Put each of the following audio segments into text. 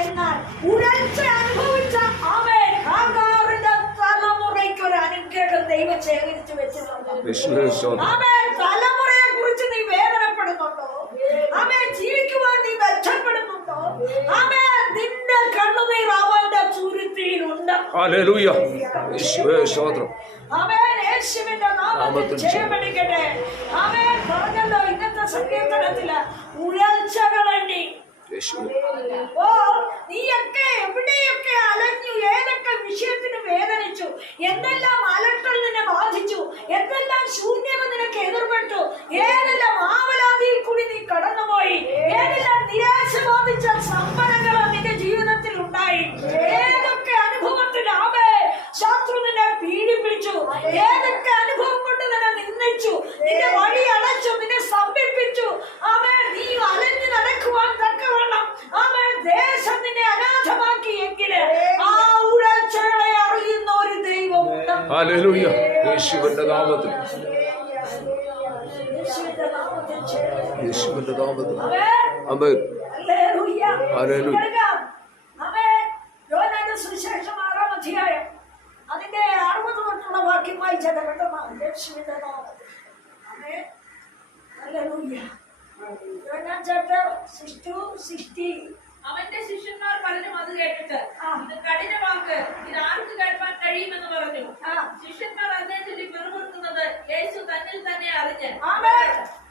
എന്നാൽ ഉടച്ച അനുഭവിച്ച അവൻ ഹാഗാറിന്റെ തലമുറയ്ക്ക് ഒരു അനുഗ്രഹം ദൈവം ശേഖരിച്ചു വെച്ചിട്ടുണ്ട്. അവൻ തലമുറയെ കുറിച്ച് നീ വേദനപ്പെടുന്നുണ്ടോ? അവൻ ജീവിക്കുവാൻ നീ മെച്ചപ്പെടുന്നുണ്ടോ? അവൻ നിന്റെ കണ്ണുനീർ അവന്റെ ചുരുത്തിയിലുണ്ട്. അവൻ യേശുവിന്റെ നാമത്തിൽ ജയമടിക്കട്ടെ അവൻ പറഞ്ഞല്ലോ ഇന്നത്തെ സങ്കീർത്തനത്തിൽ ഉയർച്ചകളെണ്ണി യേശുവേ എവിടെയൊക്കെ ഏതൊക്കെ വിഷയത്തിന് വേദനിച്ചു? എന്തെല്ലാം അലട്ടൽ നിന്നെ ബാധിച്ചു എന്തെല്ലാം ശൂന്യത നിനക്ക് എതിർപ്പെട്ടു ഏതെല്ലാം ആവലാതിയിൽ കൂടി നീ കടന്നുപോയി ഏതെല്ലാം നിരാശ ബാധിച്ച സമ്പന്നങ്ങൾ നിന്റെ ജീവിതത്തിൽ ഉണ്ടായി ഏതൊക്കെ അനുഭവത്തിൽ ആവേ ശത്രു നിന്നെ പീഡിപ്പിച്ചു ഏതൊക്കെ അനുഭവം കൊണ്ട് നിന്നെ നിന്ദിച്ചു നിന്റെ വഴി അടച്ചു നിന്നെ സ്തംഭിപ്പിച്ചു അവൻ നീ അലഞ്ഞു നടക്കുവാൻ തക്കവണ്ണം അവൻ ദേശം നിന്നെ അനാഥമാക്കിയെങ്കിൽ ആ ഉഴച്ചകളെ അറിയുന്ന ഒരു ദൈവമുണ്ട് ഹല്ലേലൂയ യേശുവിന്റെ നാമത്തിൽ യേശുവിന്റെ നാമത്തിൽ യേശുവിന്റെ നാമത്തിൽ. അവൻ യോഹന്നാന്റെ സുവിശേഷം ആറാം അധ്യായം. അതിന്റെ അറുപത് തൊട്ടുള്ള വാക്യം വായിച്ചാൽ പെട്ടെന്ന് യേശുവിന്റെ നാമത്തിൽ. അവൻ ഹല്ലേലൂയ. യോഹന്നാൻ chapter 62, 60. അവന്റെ ശിഷ്യന്മാർ പലരും അത് കേട്ടിട്ട്. ഇത് കഠിന വാക്ക്. ഇത് ആർക്ക് കേൾപ്പാൻ കഴിയുമെന്ന് പറഞ്ഞു. ശിഷ്യന്മാർ അതിനെ ചൊല്ലി പിറുപിറുക്കുന്നത് യേശു തന്നിൽ തന്നെ അറിഞ്ഞ്.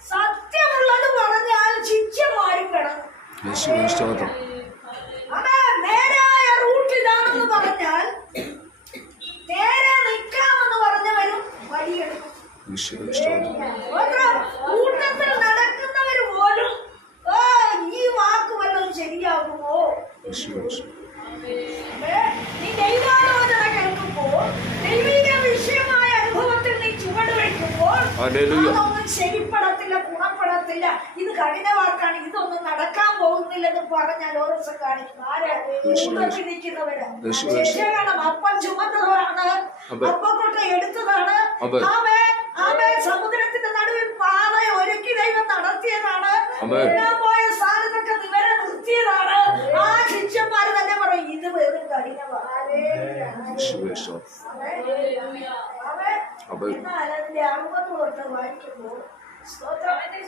സത്യമുള്ളത് പറഞ്ഞാൽ നേരായ റൂട്ട് ഇതാണെന്ന് പറഞ്ഞാൽ നേരെ നിൽക്കാമെന്ന് പറഞ്ഞവരും വഴിയെടുക്കും യേശുവേ സ്തോത്രം ഓരോ കൂട്ടത്തിൽ നടക്കുന്നവർ പോലും "ആ, ഈ വാക്ക് വല്ലതും ശരിയാകുമോ യേശുവേ സ്തോത്രം ഏ, നീ ദൈവാലോചന കേൾക്കുമ്പോൾ ദൈവിക വിഷയമായ അനുഭവത്തിൽ നീ ചുവട് വയ്ക്കുമ്പോൾ ഹല്ലേലൂയ. അതൊന്നും ശരിപ്പെടത്തില്ല ഗുണപ്പെടത്തില്ല. ഇത് വാക്കാണ് ഇതൊന്നും നടക്കാൻ പോകുന്നില്ലെന്ന് പറഞ്ഞാൽ ഓരോ ദിവസം കാണിക്കും ആര് കൂട്ടത്തിൽ നിൽക്കുന്നവര് യേശു, ശിക്ഷകണം അപ്പം ചുമന്നതാണ്. അതെ. അപ്പക്കൊട്ട എടുത്തതാണ്. ആമേ ആമേ സമുദ്രത്തിന്റെ നടുവിൽ പാത ഒരുക്കി ദൈവം നടത്തിയതാണ് അതെ. വീഴാൻ പോയ സ്ഥാനത്തൊക്കെ നിവരെ നിർത്തിയതാണ് ആ ശിഷ്യന്മാര് തന്നെ പറയും ഇത് വെറും കഠിനമാണ് യേശുവേ സ്തോത്രം അതെ. എന്നാൽ അതിന്റെ അറുപത് തൊട്ട് വായിക്കുമ്പോൾ സ്തോത്രം അവന്റെ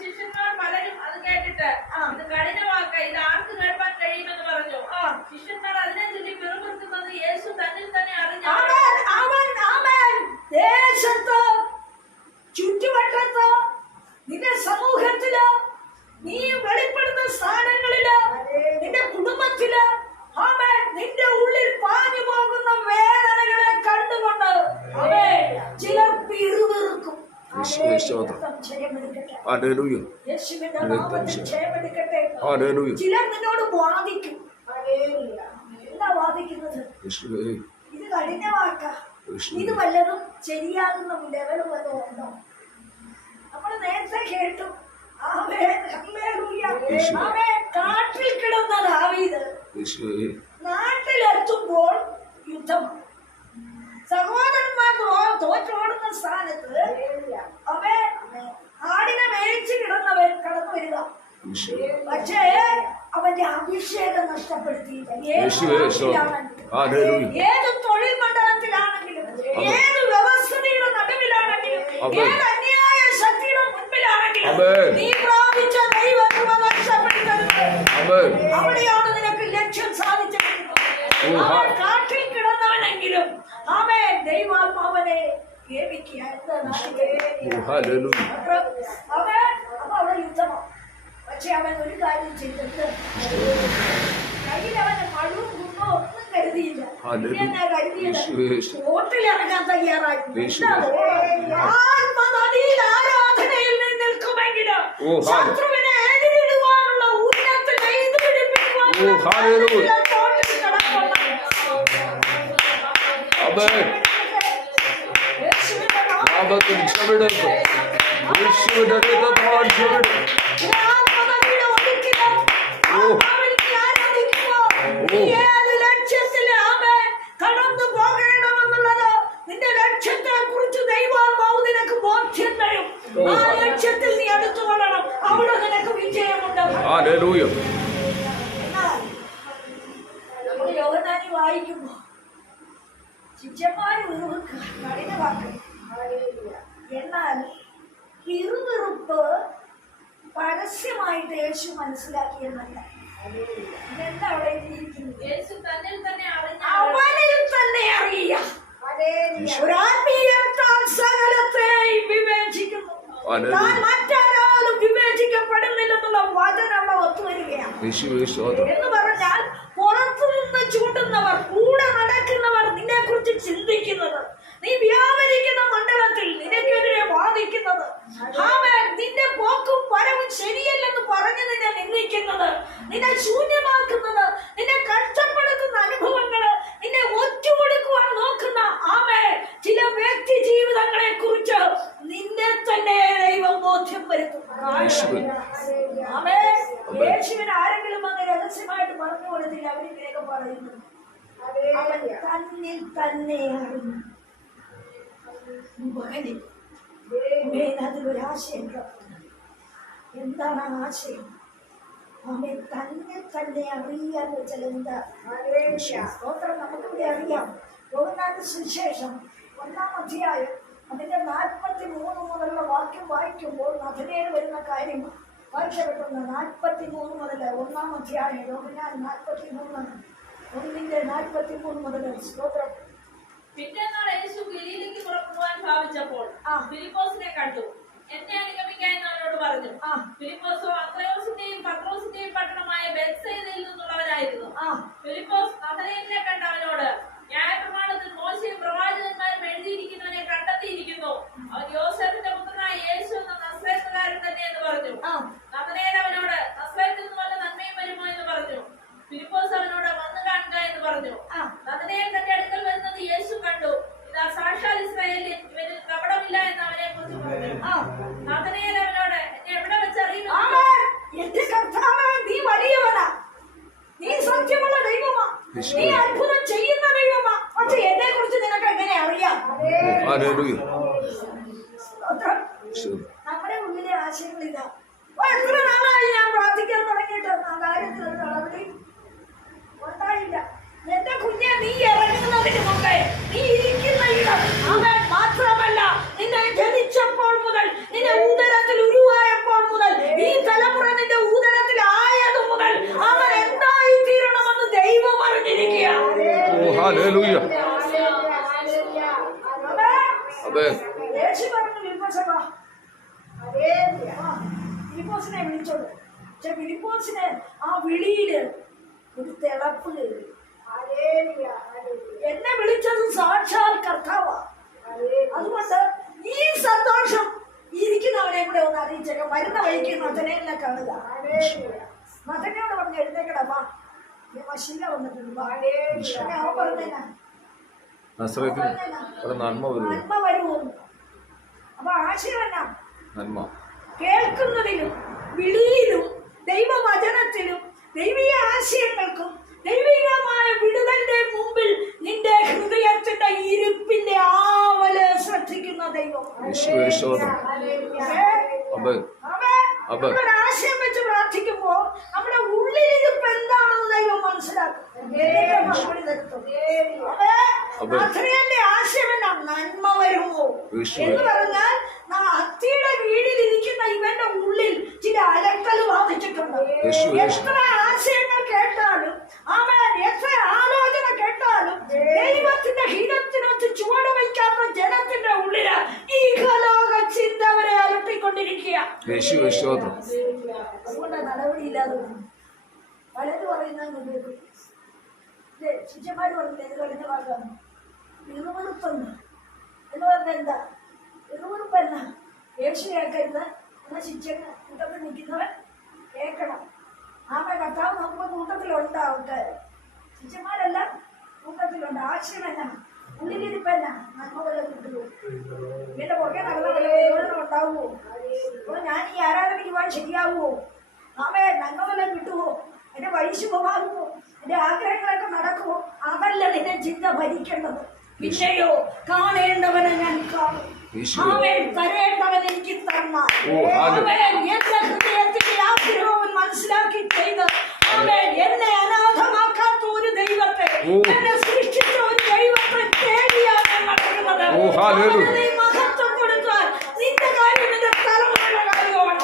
ശിഷ്യന്മാർ പലരും അത് കേട്ടിട്ട് ആ. ഇത് കഠിന വാക്ക് ഇത് ആർക്ക് കേൾപ്പാൻ കഴിയുമെന്ന് പറഞ്ഞു. ശിഷ്യന്മാർ അതിനെ ചൊല്ലി പിറുപിറുക്കുന്നത് യേശു തന്നിൽ തന്നെ അറിഞ്ഞ് ദേശത്ത് നിന്റെ സമൂഹത്തിലോ നീ വെളിപ്പെടുന്ന സ്ഥാനങ്ങളിലോ നിന്റെ കുടുംബത്തിൽ അവൻ നിന്റെ ഉള്ളിൽ പാഞ്ഞു പോകുന്ന വേദനകളെ കണ്ടുകൊണ്ട് അവൻ ചിലർ ഹല്ലേലൂയ. ചിലർ നിന്നോട് വാദിക്കും. എന്താ വാദിക്കുന്നത്? ഇത് കഴിഞ്ഞ വാക്കാ. ഇത് വല്ലതും ശരിയാകുന്ന ലെവൽ വല്ലതും ഉണ്ടോ? നമ്മൾ നേരത്തെ കേട്ടു. ആമേൻ. കാട്ടിൽ കിടന്ന യേശുവേ നാട്ടിലെത്തുമ്പോൾ യുദ്ധം. സഹോദരന്മാർ തോറ്റോടുന്ന സ്ഥാനത്ത് അവൻ ആടിനെ മേയിച്ച് കിടന്നവൻ കടന്നു വരിക. യേശുവേ. പക്ഷേ അവന്റെ അഭിഷേകം നഷ്ടപ്പെടുത്തിയില്ല. ഏത് യേശുവേ ഹല്ലേലൂയ. ഏത് തൊഴിൽ മണ്ഡലത്തിലാണെങ്കിലും. ഏത് വ്യവസ്ഥയുടെ നടുവിലാണെങ്കിലും. ഏത് അന്യായ ശക്തിയുടെ മുൻപിലാണെങ്കിലും. നീ അവൻ കാട്ടിൽ കിടന്നവനെങ്കിലും ദൈവാത്മാവനെ പക്ഷെ അവൻ ഒരു കാര്യം ചെയ്തിട്ട് മഴവും കുന്നോ ഒന്നും കരുതിയില്ല. ഇറങ്ങാൻ തയ്യാറായി ആരാധനയിൽ നിൽക്കുമെങ്കിലും ശത്രുവിനെ എതിരിടുവാനുള്ള ഊർജത്തിൽ എഴുതി പിടിപ്പിക്കുവാനുള്ള ദൈവാത്മാവ് നിനക്ക് ബോധ്യം തരും ഓ. ആ ലക്ഷ്യത്തിൽ നീ അടുത്തു കൊള്ളണം അവിടെ നിനക്ക് വിജയമുണ്ട് ഹല്ലേലൂയ എന്നാൽ വായിക്കുമ്പോ ശിഷ്യന്മാർ കഠിനമാക്കി എന്നാൽ പിറുപിറുപ്പ് പരസ്യമായിട്ട് യേശു മനസ്സിലാക്കിയെന്നല്ല ഇതെന്താ അവിടെ തന്നെ അറിഞ്ഞ അവനിൽ തന്നെ അറിയാം. ഒരാത്മീയത്താൽ സകലത്തെയും വിവേചിക്കുന്നു. ഹല്ലേലൂയ. താൻ മറ്റാരാലും വിവേചിക്കപ്പെടുന്നില്ലെന്നുള്ള വചനം അവിടെ ഒത്തുവരികയാണ് യേശുവേ സ്തോത്രം. എന്ന് പറഞ്ഞാൽ പുറത്തുനിന്ന് ചൂണ്ടുന്നവർ കൂടെ നടക്കുന്നവർ നിന്നെ കുറിച്ച് ചിന്തിക്കുന്നത് നീ വ്യാപരിക്കുന്ന മണ്ഡലത്തിൽ നിനക്കെതിരെ വാദിക്കുന്നത് ആമേൻ നിന്റെ പോക്കും വരവും ശരിയല്ലെന്ന് പറഞ്ഞ് നിന്നെ നിന്ദിക്കുന്നത്. നിന്നെ ശൂന്യമാക്കുന്നത് നിന്നെ കഷ്ടപ്പെടുത്തുന്ന അനുഭവങ്ങൾ നിന്നെ ഒറ്റുകൊടുക്കുവാൻ നോക്കുന്ന ആമേ ചില വ്യക്തി ജീവിതങ്ങളെ കുറിച്ച് നിന്നെ തന്നെ ദൈവം ബോധ്യം വരുത്തും. ആമേ യേശുവിന് ആരെങ്കിലും അങ്ങ് രഹസ്യമായിട്ട് പറഞ്ഞു കൊടുത്തില്ല അവരിങ്ങനെയൊക്കെ പറയുന്നു. അവൻ തന്നിൽ തന്നെ മകനെ ആമേൻ, അതിലൊരു എന്താണ് ആ ആശയം? അവനെ തന്നെ തന്നെ അറിയാൻ വെച്ചാൽ എന്താ സ്തോത്രം നമുക്കിവിടെ അറിയാം. യോഗനാഥ സുവിശേഷം ഒന്നാം അധ്യായം അതിന്റെ നാൽപ്പത്തി മൂന്ന് മുതലുള്ള വാക്യം വായിക്കുമ്പോൾ നഥനയിൽ വരുന്ന കാര്യം വായിക്കപ്പെട്ടുന്ന നാൽപ്പത്തി മൂന്ന് മുതൽ ഒന്നാം അധ്യായം യോഗനാൻ നാൽപ്പത്തി മൂന്ന് ഒന്നിന്റെ നാൽപ്പത്തി മൂന്ന് മുതൽ സ്തോത്രം. പിറ്റേന്നാൾ യേശു ഗലീലയ്ക്ക് പുറപ്പെടുവാൻ ഭാവിച്ചപ്പോൾ. ഫിലിപ്പോസിനെ കണ്ടു. എന്നെ അനുഗമിക്കാൻ അവനോട് പറഞ്ഞു. ഫിലിപ്പോസോ അത്രയോസിന്റെയും പത്രോസിന്റെയും പട്ടണമായ ബെത്സയിദയിൽ നിന്നുള്ളവരായിരുന്നു ആ ഫിലിപ്പോസ് നഥനേലിനെ കണ്ട അവനോട് ന്യായപ്രമാണത്തിൽ മോശയും പ്രവാചകന്മാരും എഴുതിയിരിക്കുന്നവനെ കണ്ടെത്തിയിരിക്കുന്നു അവൻ യോസഫിന്റെ പുത്രനായ യേശു എന്ന നസ്രേത്തുകാരൻ തന്നെ എന്ന് പറഞ്ഞു ആ നഥനേൽ അവനോട് നസ്രേത്തിൽ നിന്ന് വല്ല നന്മയും വരുമോ എന്ന് പറഞ്ഞു ഫിലിപ്പോസ് അവനോട് വന്നു കാണുക എന്ന് പറഞ്ഞു ആ നഥനേൽ തന്റെ അടുക്കൽ വരുന്നത് യേശു കണ്ടു ഇതാ സാക്ഷാൽ ഇസ്രായേലിൽ ഇവരിൽ കപടമില്ല എന്ന് അവനെ കുറിച്ച് പറഞ്ഞു ആ നഥനേൽ അവനോട് എന്നെ എവിടെ വെച്ച് അറിയുന്നു ആമേൻ. എന്റെ കർത്താവേ, നീ വലിയവനാ നീ സത്യമുള്ള ദൈവമാ യേശുവേ. നീ അത്ഭുതം ചെയ്യുന്ന ദൈവമാ പക്ഷെ എന്നെ കുറിച്ച് നിനക്ക് എങ്ങനെ അറിയാം ഹല്ലേലൂയ നമ്മുടെ ഉള്ളിലെ ആശയങ്ങൾ ഇതാ. എത്ര നാളായി ഞാൻ പ്രാർത്ഥിക്കാൻ തുടങ്ങിയിട്ട്? ആ കാര്യത്തിൽ ഒരു നടപടി ഉണ്ടായില്ല. എന്റെ കുഞ്ഞെ നീ ഇറങ്ങുന്നതിന് മുമ്പേ നീ ഇരിക്കുന്ന ഇടം അവൻ മാത്രമല്ല. നിന്നെ ജനിച്ചപ്പോൾ മുതൽ നിന്നെ ഉദരത്തിൽ ഉരുവായപ്പോൾ മുതൽ ഈ തലമുറ നിന്റെ ഉദരത്തിൽ ആയത് മുതൽ അവൻ എന്തായി തീരണമെന്ന് ദൈവം അറിഞ്ഞിരിക്കുക വാ. ആ, ഫിലിപ്പോസിനെ വിളിച്ചോളൂ. പക്ഷെ ഫിലിപ്പോസിന് ആ വിളിയിൽ ഒരു തിളപ്പ് കയറി. എന്നെ വിളിച്ചത് സാക്ഷാൽ കർത്താവാ. അതുകൊണ്ട് ഈ സന്തോഷം ഇരിക്കുന്നവനെ കൂടെ ഒന്ന് അറിയിച്ചേക്കാം. വരുന്ന വഴിക്ക് മതനെ കാണുക. മതനോട് പറഞ്ഞ് എഴുന്നേക്കടമ്മാ ശീല വന്നിട്ടുണ്ട് വാ. അവൻ പറഞ്ഞേനാ നസ്രത്തിൽ ഒരു നന്മ വരുന്നു. നന്മ വരുമോ അപ്പൊ ആശയം എന്നാ നന്മ. കേൾക്കുന്നതിലും വിളിയിലും ദൈവവചനത്തിലും ദൈവീയ ആശയങ്ങൾക്കും ദൈവികമായ വിടുതലിന്റെ മുമ്പിൽ നിന്റെ ഹൃദയത്തിന്റെ ഇരുപ്പിന്റെ ആവൽ ശ്രദ്ധിക്കുന്ന ദൈവം യേശുവേ സ്തോത്രം ഏ? അതെ ആമേൻ. അതെ. നമ്മളൊരു ആശയം വെച്ച് പ്രാർത്ഥിക്കുമ്പോ നമ്മുടെ ഉള്ളിലിരിപ്പ് എന്താണെന്ന് ദൈവം മനസ്സിലാക്കും എന്നിട്ട് മറുപടി തരുത്തും. ആമേൻ. അതെ. നസ്രിയന്റെ ആശയം എന്നാ നന്മ വരുമോ യേശുവേ. എന്ന് പറഞ്ഞാൽ അത്തിയുടെ വീടിൽ ഇരിക്കുന്ന ഇവന്റെ ഉള്ളിൽ ചില അലക്കൽ യേശു. എത്ര ആശയങ്ങൾ കേട്ടാലും ആമേൻ എത്ര ആലോചന കേട്ടാലും ദൈവത്തിന്റെ ഹിതത്തിനൊത്ത് ചുവട് വയ്ക്കാത്ത ജനത്തിന്റെ ഉള്ളിൽ ഈ ലോക ചിന്ത അവരെ അലട്ടിക്കൊണ്ടിരിക്കുക. അതുകൊണ്ട് നടപടിയില്ലാതെ. പലരും പറയുന്നത് ശിഷ്യന്മാര് പറഞ്ഞില്ലേ ഇത് കഴിഞ്ഞ ഭാഗമാണ്. ഇരുവറുപ്പെന്ന് എന്ന് പറഞ്ഞാൽ എന്താ? എന്നാ യേശു എന്ന ശിഷ്യൻ കൂട്ടത്തിൽ നിൽക്കുന്നവൻ കേൾക്കണം. ആമ കർത്താവ് നമുക്ക് കൂട്ടത്തിലുണ്ട്. അവർക്ക് ശിഷ്യന്മാരെല്ലാം കൂട്ടത്തിലുണ്ട്. ആവശ്യമല്ല ഉള്ളിലിരിപ്പല്ല നന്മ പോലെ കിട്ടുമോ ഞാൻ ഈ ആരാധനയ്ക്ക് പോകാൻ ശരിയാവുമോ? ആമേ നന്മ വല്ലതും കിട്ടുമോ? എന്റെ വഴി ശുഭമാകുമോ എന്റെ ആഗ്രഹങ്ങളൊക്കെ നടക്കുമോ? അതല്ല നിന്റെ ചിന്ത ഭരിക്കേണ്ടത്. പിന്നെയോ കാണേണ്ടവനെ ഞാൻ കാണും. എനിക്ക് തന്നാൽ എന്റെ ഹൃദയത്തിന്റെ ആഗ്രഹവും മനസ്സിലാക്കി ചെയ്ത്. ആമേൻ. എന്നെ അനാഥമാക്കാത്ത ഒരു ദൈവത്തെ എന്നെ സൃഷ്ടിച്ച ഒരു ദൈവത്തെ തേടിയാണ് നടക്കുന്നത്. മഹത്വം കൊടുത്താൽ നിന്റെ കാര്യം നിന്റെ തലമുറയുടെ കാര്യമാണ്.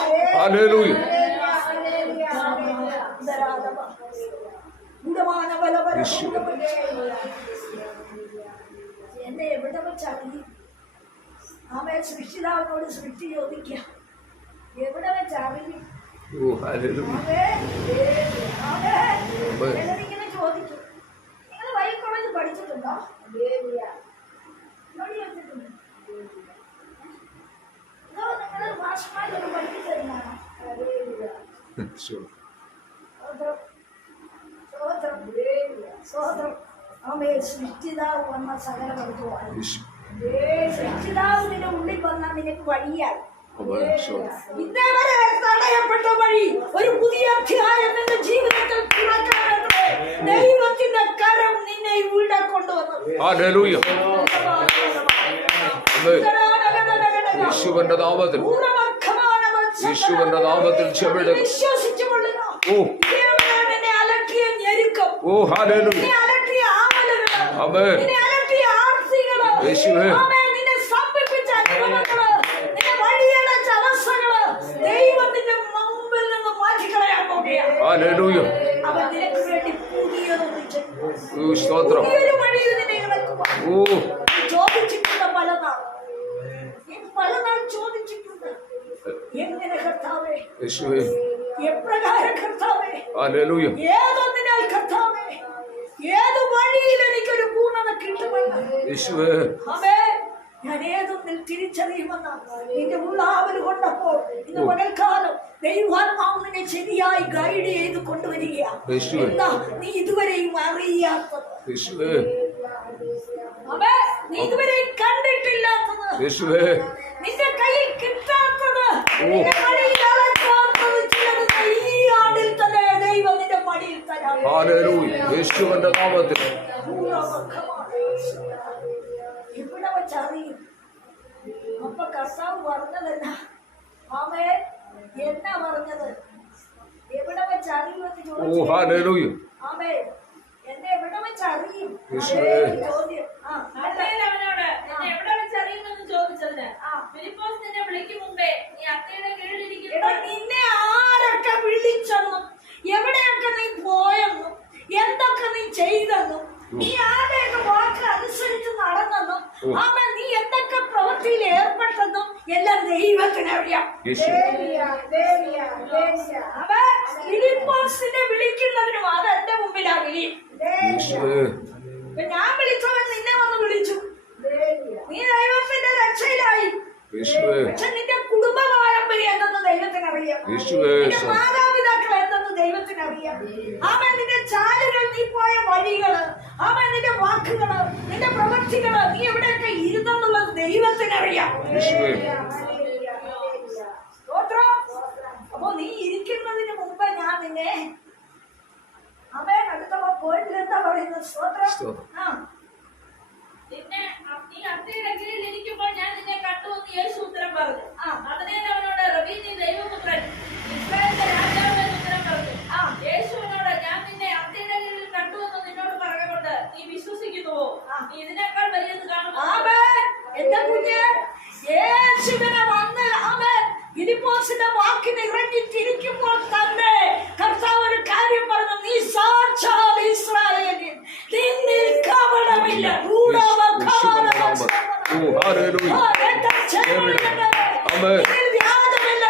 എന്നെ എവിടെ വെച്ചറിയും അവൻ സൃഷ്ടിതാവിനോട് സൃഷ്ടി ചോദിക്കാം. എവിടെ വെച്ച് ഹല്ലേലൂയ. ചിലരിങ്ങനെ ചോദിക്കും. നിങ്ങൾ വൈ കോളേജ് പഠിച്ചിട്ടുണ്ടോ? ജോലി ഇതോ നിങ്ങൾ ഭാഷമാരൊക്കെ പഠിപ്പിച്ചു തരുന്നതാണോ ശരി. സ്തോത്രം. സ്തോത്രം. സ്തോത്രം. ആമേ സൃഷ്ടിതാവ് വന്ന സകല പഠിക്കുവാൻ സൃഷ്ടിതാവ് നിന്റെ ഉള്ളിൽ വന്നാൽ നിനക്ക്. ശരി. ഇന്നേവരെ തടയപ്പെട്ട വഴി ഒരു പുതിയ അധ്യായം നിന്റെ ജീവിതത്തിൽ തുറക്കാനത്രേ ദൈവത്തിന്റെ കരം നിന്നെ ഇവിടെ കൊണ്ടുവന്നു. യേശുവിന്റെ നാമത്തിൽ യേശുവിന്റെ നാമത്തിൽ ചെവിടുക. ഓ. ഓ ഹല്ലേലൂയ. നിന്നെ യേശുവേ. നിന്നെ സ്തംഭിപ്പിച്ച അനുഭവങ്ങൾ നിന്റെ വഴിയടച്ച അവസ്ഥകൾ ദൈവത്തിന്റെ മുമ്പിൽ നിന്ന് മാറ്റിക്കളയാൻ പോകുകയാണ് ഹല്ലേലൂയ. അവൻ നിനക്ക് വേണ്ടി പുതിയതൊന്നും സ്തോത്രം. പുതിയൊരു വഴിയിൽ നിന്നെ നീ ചോദിച്ചിട്ടുണ്ട് പലതാ പലതാ ചോദിച്ചിട്ടുണ്ട് എങ്ങനെ കർത്താവേ. എപ്രകാരം കർത്താവേ. ഏതൊന്നിനാൽ കർത്താവേ ഏത് ഞാൻ ഏതൊന്നിൽ തിരിച്ചറിയുമെന്ന് നിന്റെ ഉള്ളാവൽ കൊണ്ടപ്പോൾ ഇന്ന് പകൽക്കാലം ദൈവാത്മാവ് നിന്നെ ശരിയായി ഗൈഡ് ചെയ്ത് കൊണ്ടുവരികയാണ് യേശുവേ. നീ ഇതുവരെയും അറിയാത്തത്? നീ ഇതുവരെയും കണ്ടിട്ടില്ലാത്തത്. നിന്റെ കയ്യിൽ കിട്ടാത്തത്. തന്നെ ദൈവം നിന്റെ മടിയിൽ ഹല്ലേലൂയ. യേശുവിന്റെ നാമത്തിൽ. ഇവിടെ വെച്ചറിയും അപ്പൊ കർത്താവ് പറഞ്ഞതല്ല. ആമേ എന്നാ പറഞ്ഞത്? എവിടെ വെച്ച് അറിയുമെന്ന് ഓ ചോദിച്ചു ആമേ എന്നെ എവിടെ വെച്ച് അറിയും. ചോദ്യം. ആ അവനോട്. എവിടെ വെച്ച് അറിയുമെന്ന് ചോദിച്ചതിന്. ആ. ഫിലിപ്പോസ് നിന്നെ വിളിക്കും മുമ്പേ. നീ അത്തയുടെ എടാ നിന്നെ ആരൊക്കെ വിളിച്ചെന്നും എവിടെയൊക്കെ നീ പോയെന്നും എന്തൊക്കെ നീ ചെയ്തെന്നും നീ ആരുടെയൊക്കെ വാക്ക് അനുസരിച്ച് നടന്നെന്നും. ആമേ നീ എന്തൊക്കെ പ്രവൃത്തിയിൽ ഏർപ്പെട്ടെന്നും എല്ലാം ദൈവത്തിനറിയാം യേശു. അവൻ ഫിലിപ്പോസിനെ വിളിക്കുന്നതിനും അത് എന്റെ മുമ്പിലാ വിളി ഞാൻ വിളിച്ചവൻ നിന്നെ വന്ന് വിളിച്ചു. നീ ദൈവത്തിന്റെ രക്ഷയിലായി. പക്ഷെ നിന്റെ കുടുംബ പാരമ്പര്യം എന്തെന്ന് യേശുവേ. നിന്റെ മാതാപിതാക്കൾ എന്തെന്ന് ദൈവത്തിനറിയാം അവൻ നിന്റെ ചാലുകൾ നീ പോയ വഴികൾ അവൻ നിന്റെ വാക്കുകൾ നിന്റെ പ്രവൃത്തികൾ നീ എവിടെയൊക്കെ ഇരുന്നെന്നുള്ളത് ദൈവത്തിന് അറിയാം. അപ്പൊ നീ ഇരിക്കുന്നതിന് മുമ്പ് ഞാൻ നിന്നെ അവൻ അടുത്തവ പോയിട്ട് എന്താ പറയുന്നത്? സ്തോത്രം. ആ. നിന്നെ നീ അത്തയുടെ കീഴിൽ ഇരിക്കുമ്പോൾ ഞാൻ നിന്നെ കണ്ടു എന്ന് യേശു ഉത്തരം പറഞ്ഞു. ആ. അതിനെ അവനോട് റബി നീ ദൈവപുത്രൻ. ഇസ്രായേലിന്റെ രാജാവ് എന്ന് ഉത്തരം പറഞ്ഞു ആ. യേശുവിനോട് ഞാൻ നിന്നെ അത്തയുടെ കീഴിൽ കണ്ടു എന്ന് നിന്നോട് പറഞ്ഞുകൊണ്ട് നീ വിശ്വസിക്കുന്നുവോ ആ. നീ ഇതിനേക്കാൾ വലിയത് കാണുമോ ആമേൻ. എന്റെ കുഞ്ഞ് യേശുവിനെ വന്ന് അവൻ ഫിലിപ്പോസിന്റെ വാക്കിന് ഇറങ്ങിത്തിരിക്കുമ്പോൾ തന്നെ കർത്താവ് ഒരു കാര്യം പറഞ്ഞു നീ സാക്ഷാൽ ഇസ്രായേലിൽ ആമേൻ.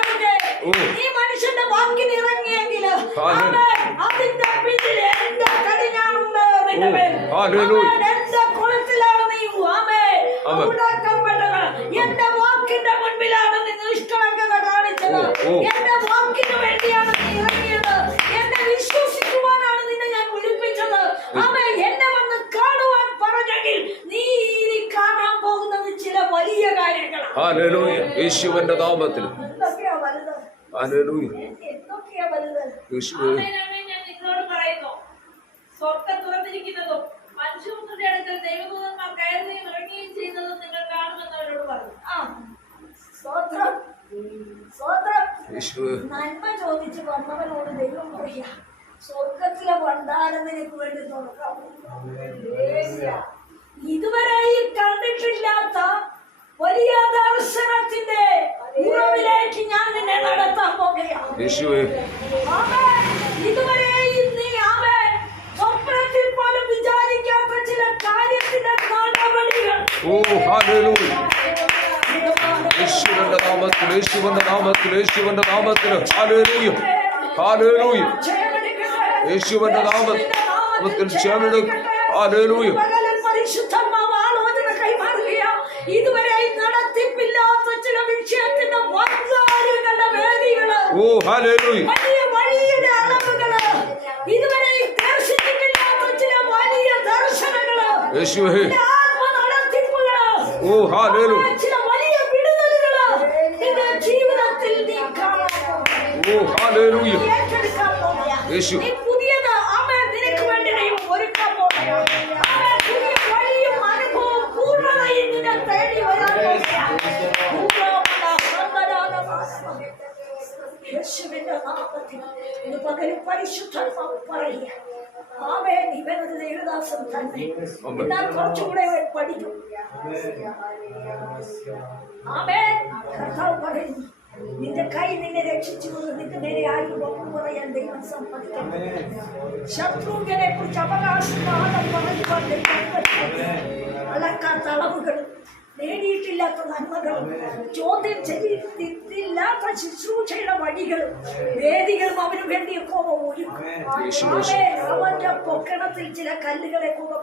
കുഞ്ഞേ. ഓ. നീ മനുഷ്യന്റെ വാക്കിന് ഇറങ്ങിയെങ്കിൽ ആമേൻ. അതിന്റെ പിന്നിൽ എന്റെ കടിഞ്ഞാണുണ്ട് നിന്റെ മേൽ. ഹല്ലേലൂയ. ആമേൻ. എന്റെ കുളത്തിലാണ് നീ ഉണ്ടാക്കപ്പെട്ടത് എന്റെ വാക്കിന്റെ മുൻപിലാണ് നീ നിഷ്കളങ്കത കാണിച്ചത്. എന്റെ വാക്കിന് വേണ്ടിയാണ് നീ ഇറങ്ങിയത്. എന്നെ വിശ്വസിക്കുവാനാണ് നിന്നെ ഞാൻ വിളിപ്പിച്ചത്. ആമേ എന്നെ വന്ന് കാണുവാൻ പറഞ്ഞെങ്കിൽ നീ ഇനി കാണാൻ പോകുന്നത് ചില വലിയ കാര്യങ്ങളാണ്. ഹല്ലേലൂയ. യേശുവിന്റെ നാമത്തിൽ. എന്തൊക്കെയാ വലുത്? സ്വർഗം തുറന്നിരിക്കുന്നതും മനുഷ്യപുത്രന്റെ അടുക്കൽ ദൈവദൂതന്മാർ കയറുകയും ഇറങ്ങുകയും ചെയ്യുന്നതും നിങ്ങൾ കാണുമെന്ന് അവരോട് പറഞ്ഞു. ആ. സ്തോത്രം. സ്തോത്രം. യേശുവേ. നന്മ ചോദിച്ച് വന്നവനോട് ദൈവം പറയാ സ്വർഗത്തിലെ ഭണ്ഡാരം നിനക്ക് വേണ്ടി തുറക്കാം. ഇതുവരെയും കണ്ടിട്ടില്ലാത്ത വലിയ ദർശനത്തിന്റെ ഉറവിലേക്ക് ഞാൻ നിന്നെ നടത്താൻ പോകുകയാണ്. യേശുവേ ആമേൻ. ഇതുവരെയും നീ ആമേൻ സ്വപ്നത്തിൽ പോലും വിചാരിക്കാത്ത ചില കാര്യത്തിന്റെ നടപടികൾ ഓ ഹാലൂയ യേശുവിന്റെ നാമത്തിൽ യേശുവിന്റെ നാമത്തിൽ യേശുവിന്റെ നാമത്തിൽ. ഹാലൂയ ഹാലൂയ യേശുവിന്റെ നാമത്തിൽ. ക്ഷമെടുക്കും ഹാലൂയ. ഇതുവരെ നടത്തിപ്പില്ലാത്ത ചില വിഷയത്തിന്റെ വൻകാര്യങ്ങളുടെ വേദികൾ. ഓ ഹാലൂയ വലിയ വഴിയുടെ അളവുകൾ. ഇതുവരെ ദർശിച്ചിട്ടില്ലാത്ത ചില വലിയ ദർശനങ്ങൾ. യേശുവേ ചില ആത്മനടത്തിപ്പുകൾ ഓ ഹാലൂയ ചില വലിയ വിടുതലുകൾ നിന്റെ ജീവിതത്തിൽ നീ ഓ നീ ഏറ്റെടുക്കാൻ പോകുകയാ. യേശു. യേശുവിന്റെ നാമത്തിൽ ഇന്ന് പകരം പരിശുദ്ധാത്മാവ് പറയുക ആമേൻ ഒരു ദേവദാസൻ തന്നെ. എന്നാൽ കുറച്ചുകൂടെ പഠിക്കും. ആമേൻ കർത്താവ് പറയുന്നു നിന്റെ കൈ നിന്നെ രക്ഷിച്ചു നിന്റെ നേരെ ആരും ഒപ്പം പറയാൻ ദൈവം സമ്മതിക്കണം ശത്രുവിനെ കുറിച്ച് അവകാശവാദം പറയുവാൻ ദൈവം. അളക്കാത്ത അളവുകളും നേടിയിട്ടില്ലാത്ത നന്മകളും ചോദ്യം ചെയ്തില്ലാത്ത ശുശ്രൂഷയുടെ വഴികളും വേദികളും അവന് വേണ്ടി. അവന്റെ പൊക്കണത്തിൽ ചില കല്ലുകളെ കൂടെ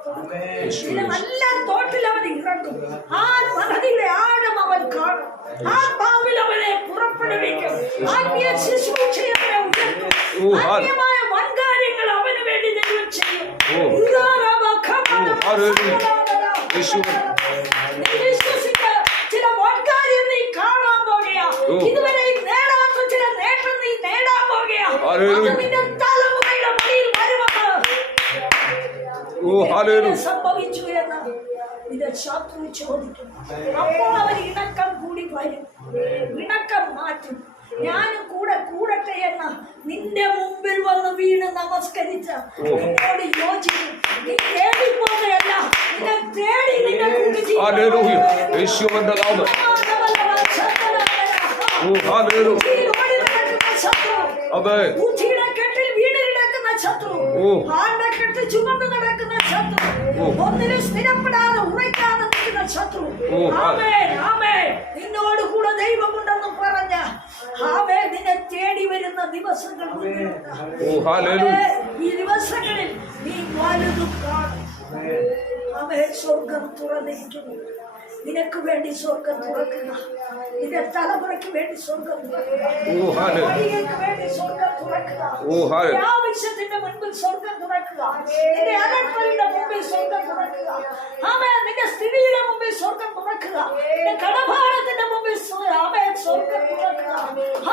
ചില നല്ല തോട്ടിൽ അവൻ ഇറങ്ങും. ആ പദ്ധതിയുടെ ആഴം അവൻ കാണും. ആ ഭാവിൽ അവനെ പുറപ്പെടുവിക്കും. ആത്മീയ ശുശ്രൂഷയെ അവനെ ഉയർത്തും. ഓ, ഹാ- ആത്മീയമായ വൻകാര്യങ്ങൾ അവന് വേണ്ടി ദൈവം ചെയ്യും. ഉദാരമഖമന ഓ, ഹല്ലേലൂയ. യേശുവേ. നീ വിശ്വസിക്ക് ചില വൻകാര്യം നീ കാണാൻ പോകുകയാ ഓ. ഇതുവരെ നേടാത്ത ചില നേട്ടം നീ നേടാൻ പോകുകയാ ഹല്ലേലൂയ. അത് നിന്റെ തലമുറയുടെ മടിയിൽ വരുമെന്ന് ഓ ഹാലൂയ എങ്ങനെ സംഭവിച്ചു എന്ന് ഇത് ശത്രു ചോദിക്കും അപ്പോൾ അവർ ഇണക്കം കൂടി വരും. ഇണക്കം മാറ്റും. ഞാനും കൂടെ കൂടട്ടെ എന്ന നിന്റെ മുമ്പിൽ വന്ന് വീണ് നമസ്കരിച്ച നിന്നോട് യോജിക്കും. നീ തേടിപ്പോകയല്ല. നിന്നെ തേടി നിന്നെ കൂട്ടി ഹാലൂയ അതെ. ബുദ്ധിയുടെ കെട്ടിൽ വീണ് കിടക്കുന്ന ശത്രു. ആരുടെ കെട്ട് ചുമന്ന് നടക്കുന്ന ശത്രു. ഒന്നിനും സ്ഥിരപ്പെടാതെ ഉറയ്ക്കാതെ നിൽക്കുന്ന ശത്രു. ഓ, ആ. ആമേൻ ആമേൻ. നിന്നോട് കൂടെ ദൈവമുണ്ടെന്ന് പറഞ്ഞ ആമേ നിന്നെ തേടി വരുന്ന ദിവസങ്ങൾ ഈ ദിവസങ്ങളിൽ നീ വലുതും കാണും. അവേ സ്വർഗം തുറന്നിരിക്കുന്നു. നിനക്ക് വേണ്ടി സ്വർഗം തുറക്കുക നിന്റെ തലമുറയ്ക്ക് വേണ്ടി സ്വർഗം തുറക്കുക ഓ ഹാലൂയ വഴികൾക്ക് വേണ്ടി സ്വർഗം തുറക്കുക ഓ ഹാലൂയ നിന്റെ ആവശ്യത്തിന്റെ മുൻപിൽ സ്വർഗം തുറക്കുക നിന്റെ അലട്ടലിന്റെ മുമ്പിൽ സ്വർഗം തുറക്കുക ആമേ നിന്റെ സ്ഥിതിയുടെ മുമ്പിൽ സ്വർഗം തുറക്കുക നിന്റെ കടഭാരത്തിന്റെ മുമ്പിൽ സ്വ- ആമേ സ്വർഗം തുറക്കുക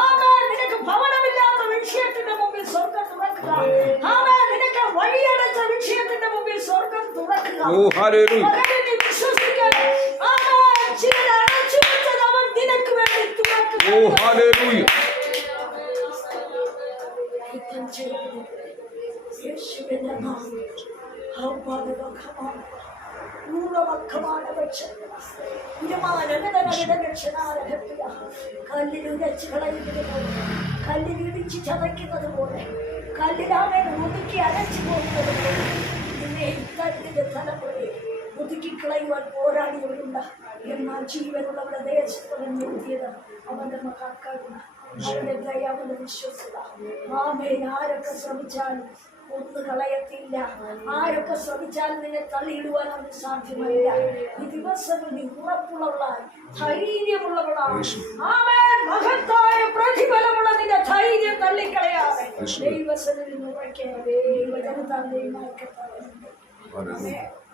ആമേ നിനക്ക് ഭവനമില്ലാത്ത വിഷയത്തിന്റെ മുമ്പിൽ സ്വർഗം തുറക്കുക ആമേ നിനക്ക് വഴിയടച്ച വിഷയത്തിന്റെ മുമ്പിൽ സ്വർഗം തുറക്കുക കല്ലിലുരച്ച് കളയുന്നത് പോലെ കല്ലിലിടിച്ച് ചതയ്ക്കുന്നത് പോലെ കല്ലിലാമേ ഒതുക്കി അരച്ചു പോകുന്നത് പോലെ നിന്നെ തന്റെ തലമുറയെ ഒതുക്കി കളയുവാൻ പോരാടിയവരുണ്ട് എന്നാൽ ജീവനുള്ളവരുടെ ദേശത്ത് നിർത്തിയത് അവന്റെ മഹാക്കാരുണ്ട് അവന്റെ ദയ അവന്റെ വിശ്വസത. ആമേൻ. ആരൊക്കെ ശ്രമിച്ചാലും ഒന്ന് കളയത്തില്ല. ആരൊക്കെ ശ്രമിച്ചാലും നിന്നെ തള്ളിയിടുവാൻ അവന് സാധ്യമല്ല. ഈ ദിവസം നീ ഉറപ്പുള്ളവളായി ധൈര്യമുള്ളവളാണ് ആമേൻ. മഹത്തായ പ്രതിഫലമുള്ള നിന്റെ ധൈര്യം തള്ളിക്കളയാതെ. ദൈവസനിൽ ഉറയ്ക്കാതെ ദൈവജനതാ ദൈവമാക്കട്ടെ